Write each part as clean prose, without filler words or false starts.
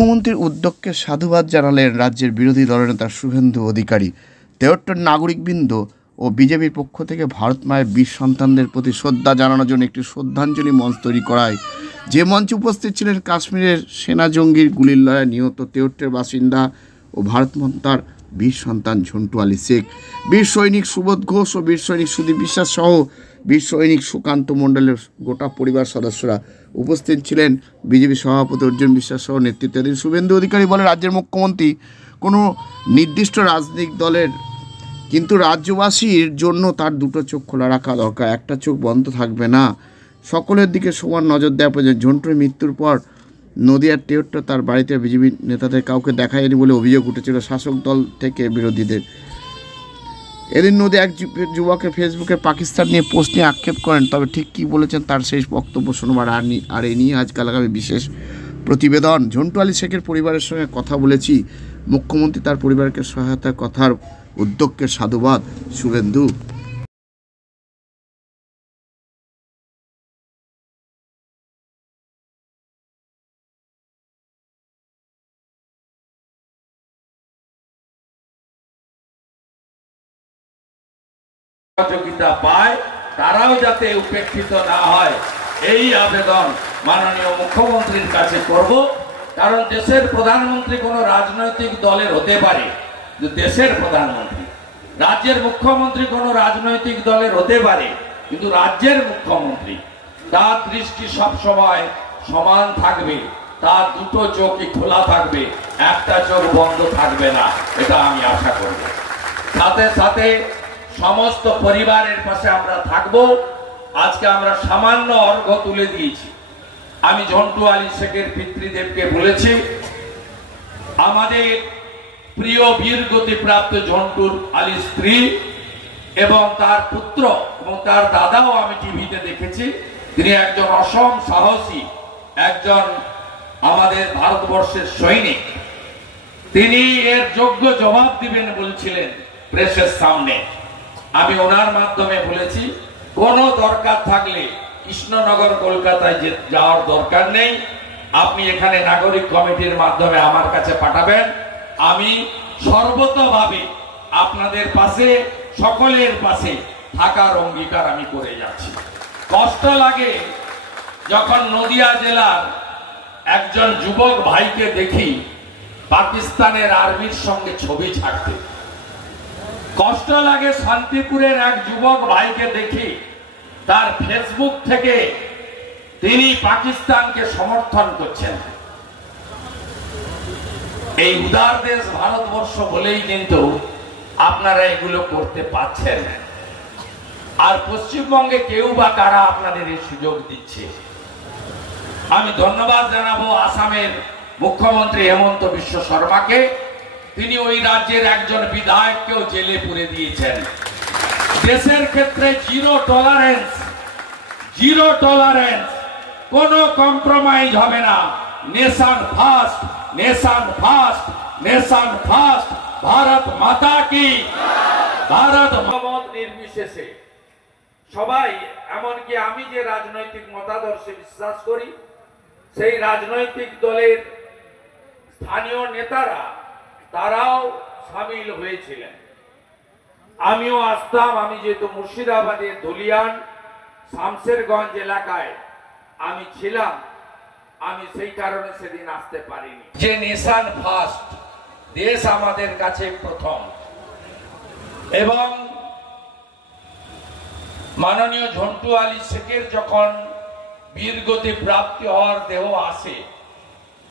মুখ্যমন্ত্রীর উদ্যোগকে সাধুবাদ জানালেন রাজ্যের বিরোধী দলনেতা শুভেন্দু অধিকারী। ৭৩ নাগরিকবৃন্দ ও বিজেপির পক্ষ থেকে ভারত মায়ের বীর সন্তানদের প্রতি শ্রদ্ধা জানানোর জন্য একটি শ্রদ্ধাঞ্জলি মঞ্চ তৈরি করায় যে মঞ্চে উপস্থিত ছিলেন কাশ্মীরের সেনা জঙ্গির গুলির লড়াইয়ে নিহত ৭৩ বাসিন্দা ও ভারত মাতার বীর সন্তান ঝন্টু আলী শেখ, বীর সৈনিক সুবোধ ঘোষ ও বীর সৈনিক সুদীপ বিশ্বাস সহ বীর সৈনিক সুকান্ত মণ্ডলের গোটা পরিবার সদস্যরা উপস্থিত ছিলেন। বিজেপি সভাপতি অর্জুন বিশ্বাস সহ নেতৃত্বাধীন শুভেন্দু অধিকারী বলে, রাজ্যের মুখ্যমন্ত্রী কোনো নির্দিষ্ট রাজনৈতিক দলের কিন্তু রাজ্যবাসীর জন্য তার দুটো চোখ খোলা রাখা দরকার, একটা চোখ বন্ধ থাকবে না, সকলের দিকে সমান নজর দেওয়া প্রয়োজন। ঝন্টুর মৃত্যুর পর নদিয়ার ৭৩ তার বাড়িতে বিজেপি নেতাদের কাউকে দেখা যায়নি বলে অভিযোগ উঠেছিল শাসক দল থেকে বিরোধীদের। এদিন নদী এক যুবকের ফেসবুকে পাকিস্তান নিয়ে পোস্ট নিয়ে আক্ষেপ করেন, তবে ঠিক কী বলেছেন তার শেষ বক্তব্য শোনবার আর এ নিয়ে আজকাল আগামী বিশেষ প্রতিবেদন। ঝন্টু আলী শেখের পরিবারের সঙ্গে কথা বলেছি, মুখ্যমন্ত্রী তার পরিবারকে সহায়তার কথার উদ্যোগকে সাধুবাদ শুভেন্দু। সহযোগিতা পায় তারাও যাতে উপেক্ষিত না হয় এই আবেদন মাননীয় মুখ্যমন্ত্রীর কাছে করব। কারণ দেশের প্রধানমন্ত্রী কোন রাজনৈতিক দলের হতে পারে, দেশের প্রধানমন্ত্রী, রাজ্যের মুখ্যমন্ত্রী কোন রাজনৈতিক দলের হতে পারে, কিন্তু রাজ্যের মুখ্যমন্ত্রী তার দৃষ্টি সব সময় সমান থাকবে, তার দুটো চোখই খোলা থাকবে, একটা চোখ বন্ধ থাকবে না, এটা আমি আশা করব। সাথে সাথে সমস্ত পরিবারের পাশে আমরা থাকব। আজকে আমরা সামান্য অর্ঘ্য তুলে দিয়েছি। আমি ঝন্টু আলী শেখের পিতৃদেবকে বলেছি, আমাদের প্রিয় বীর গতিপ্রাপ্ত ঝন্টুর আলী স্ত্রী এবং তার পুত্র এবং তার দাদাও আমি টিভিতে দেখেছি, তিনি একজন অসম সাহসী, একজন আমাদের ভারতবর্ষের সৈনিক। তিনি এর যোগ্য জবাব দিবেন বলছিলেন প্রেসের সামনে। আমি ওনার মাধ্যমে বলেছি, কোনো দরকার থাকলে কৃষ্ণনগর কলকাতায় যাওয়ার দরকার নেই, আপনি এখানে নাগরিক কমিটির মাধ্যমে আমার কাছে পাঠাবেন, আমি সর্বতভাবে আপনাদের পাশে, সকলের পাশে থাকার অঙ্গীকার আমি করে যাচ্ছি। কষ্ট লাগে যখন নদিয়া জেলার একজন যুবক ভাইকে দেখি পাকিস্তানের আর্মির সঙ্গে ছবি ছাড়তে, কষ্ট লাগে শান্তিপুরের এক যুবক ভাইকে দেখি তার ফেসবুক থেকে তিনি পাকিস্তানকে সমর্থন করছেন। এই উদার দেশ ভারতবর্ষ বলেই কিন্তু আপনারা এগুলো করতে পারছেন, আর পশ্চিমবঙ্গে কেউ বা কারা আপনাদের এই সুযোগ দিচ্ছে। আমি ধন্যবাদ জানাবো আসামের মুখ্যমন্ত্রী হেমন্ত বিশ্ব শর্মাকে, তিনি ওই রাজ্যের একজন বিধায়ককেও জেলে পুরে দিয়েছেন। দেশের ক্ষেত্রে জিরো টলারেন্স, কোনো কম্প্রোমাইজ হবে না। Nation first, nation first, nation first, Bharat মাতা কি, ভারত মত নির্বিশেষে সবাই, এমনকি আমি যে রাজনৈতিক মতাদর্শে বিশ্বাস করি সেই রাজনৈতিক দলের স্থানীয় নেতারা তারাও সামিল হয়েছিলেন। আমিও আসতাম, আমি যেহেতু মুর্শিদাবাদের ধুলিয়ান শামশেরগঞ্জ এলাকায় আমি ছিলাম, আমি সেই কারণে সেদিন আসতে পারিনি। যে নেশন ফার্স্ট, দেশ আমাদের কাছে প্রথম। এবং মাননীয় ঝন্টু আলী শেখের যখন বীরগতি প্রাপ্তি হওয়ার দেহ আসে,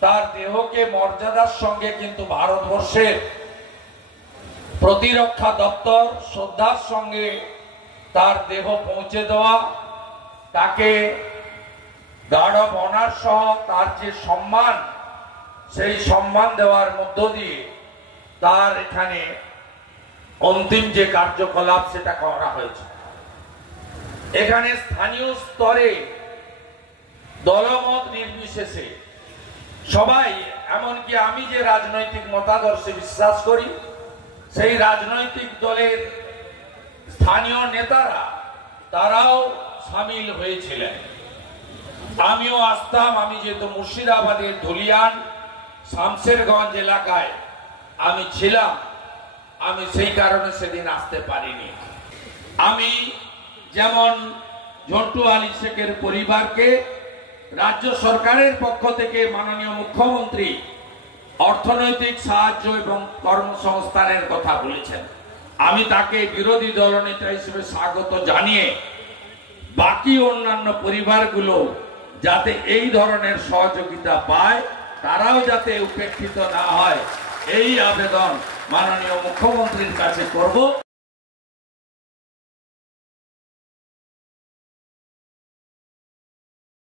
তার দেহকে মর্যাদার সঙ্গে কিন্তু ভারতবর্ষের প্রতিরক্ষা দপ্তর শ্রদ্ধার সঙ্গে তার দেহ পৌঁছে দেওয়া, তাকে গার্ড অফ অনার সহ তার যে সম্মান, সেই সম্মান দেওয়ার মধ্য দিয়ে তার এখানে অন্তিম যে কার্যকলাপ সেটা করা হয়েছে। এখানে স্থানীয় স্তরে দলমত নির্বিশেষে সবাই, এমনকি আমি যে রাজনৈতিক মতাদর্শে বিশ্বাস করি সেই রাজনৈতিক দলের স্থানীয় নেতারা তারাও সামিল হয়েছিলেন। আমিও আসতাম, আমি যেহেতু মুর্শিদাবাদের ধুলিয়ান শামশেরগঞ্জ এলাকায় আমি ছিলাম, আমি সেই কারণে সেদিন আসতে পারিনি। আমি যেমন ঝন্টু আলী শেখের পরিবারকে রাজ্য সরকারের পক্ষ থেকে মাননীয় মুখ্যমন্ত্রী অর্থনৈতিক সাহায্য এবং কর্মসংস্থানের কথা বলেছেন, আমি তাকে বিরোধী দলনেতা হিসেবে স্বাগত জানিয়ে বাকি অন্যান্য পরিবারগুলো যাতে এই ধরনের সহযোগিতা পায়, তারাও যাতে উপেক্ষিত না হয়, এই আবেদন মাননীয় মুখ্যমন্ত্রীর কাছে করব।